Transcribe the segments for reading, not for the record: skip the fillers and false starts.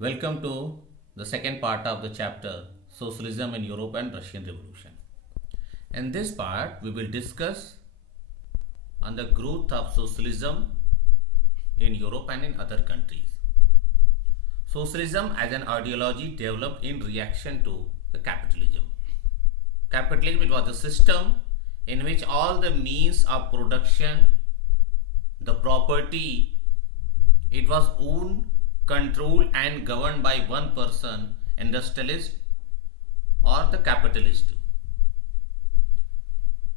Welcome to the second part of the chapter Socialism in Europe and Russian Revolution. In this part, we will discuss on the growth of socialism in Europe and in other countries. Socialism as an ideology developed in reaction to the capitalism. Capitalism it was a system in which all the means of production, the property, it was owned, controlled and governed by one person, industrialist or the capitalist.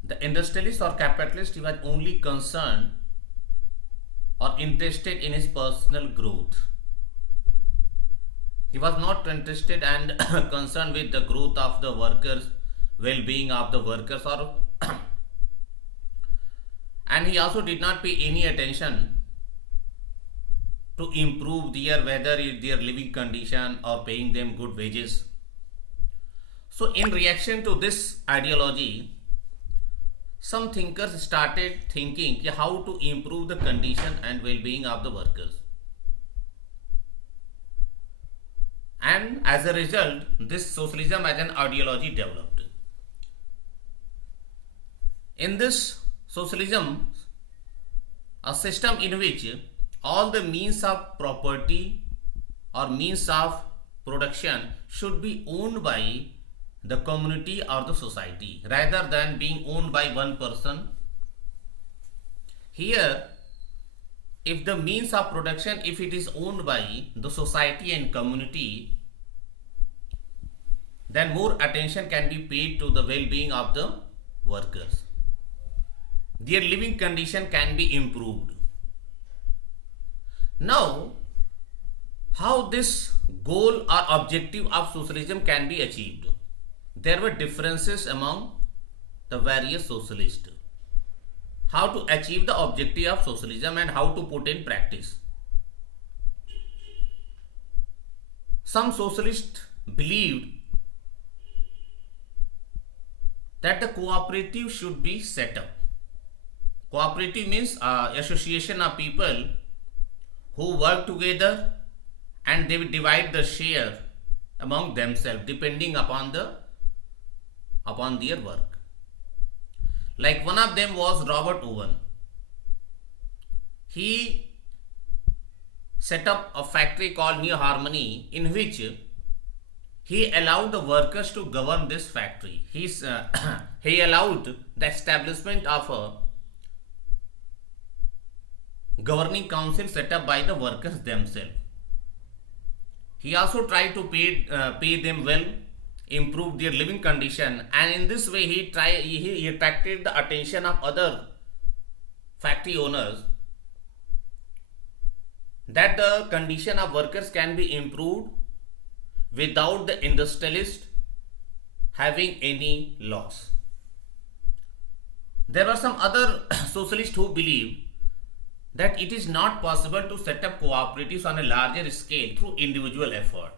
The industrialist or capitalist he was only concerned or interested in his personal growth. He was not interested and concerned with the growth of the workers, well-being of the workers, or and he also did not pay any attention to improve their living condition or paying them good wages. So, in reaction to this ideology, some thinkers started thinking how to improve the condition and well-being of the workers. And as a result, this socialism as an ideology developed. In this socialism, a system in which all the means of property or means of production should be owned by the community or the society rather than being owned by one person. Here, if the means of production, if it is owned by the society and community, then more attention can be paid to the well-being of the workers. Their living condition can be improved. Now, how this goal or objective of socialism can be achieved? There were differences among the various socialists. How to achieve the objective of socialism and how to put in practice. Some socialists believed that the cooperative should be set up. Cooperative means association of people who work together and they will divide the share among themselves depending upon their work. Like one of them was Robert Owen. He set up a factory called New Harmony in which he allowed the workers to govern this factory. He allowed the establishment of a governing council set up by the workers themselves. He also tried to pay them well, improve their living condition, and in this way he attracted the attention of other factory owners that the condition of workers can be improved without the industrialist having any loss. There were some other socialists who believed that it is not possible to set up cooperatives on a larger scale through individual effort.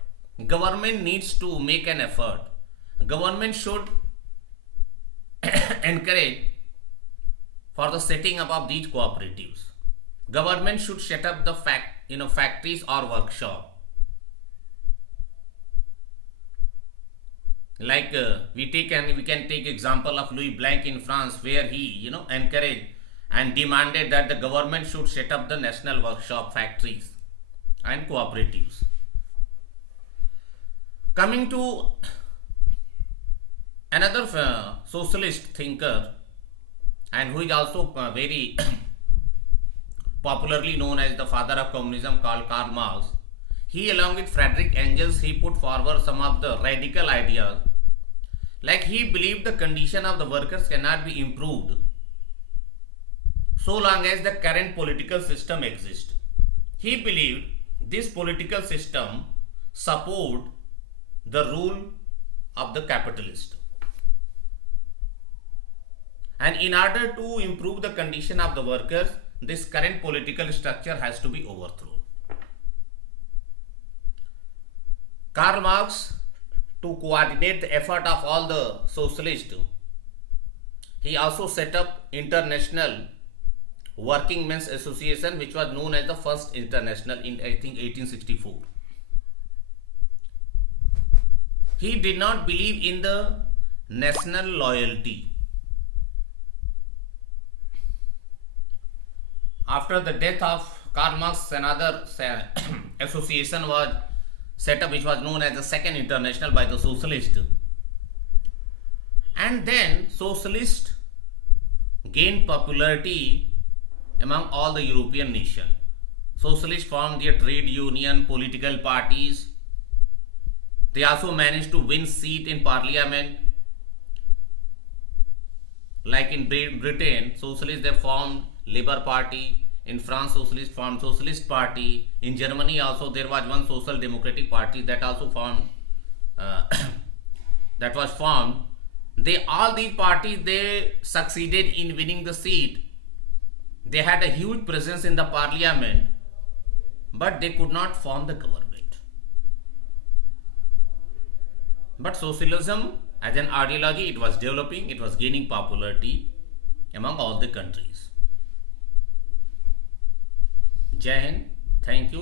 Government needs to make an effort. Government should encourage for the setting up of these cooperatives. Government should set up the factories or workshop. Like we can take example of Louis Blanc in France, where he encouraged and demanded that the government should set up the national workshop, factories and cooperatives. Coming to another socialist thinker and who is also very popularly known as the father of communism, called Karl Marx. He, along with Friedrich Engels, he put forward some of the radical ideas. Like he believed the condition of the workers cannot be improved so long as the current political system exists. He believed this political system support the rule of the capitalist. And in order to improve the condition of the workers, this current political structure has to be overthrown. Karl Marx, to coordinate the effort of all the socialists, he also set up International Working Men's Association, which was known as the First International in I think 1864. He did not believe in the national loyalty. After the death of Karl Marx, another association was set up which was known as the Second International by the Socialists. And then Socialists gained popularity among all the European nations. Socialists formed their trade union, political parties. They also managed to win seat in parliament. Like in Britain, Socialists they formed Labour Party. In France, Socialists formed Socialist Party. In Germany also there was one Social Democratic Party that also formed. That was formed. All these parties they succeeded in winning the seat. They had a huge presence in the parliament, but they could not form the government. But socialism as an ideology, it was developing, it was gaining popularity among all the countries. Jai Hind. Thank you.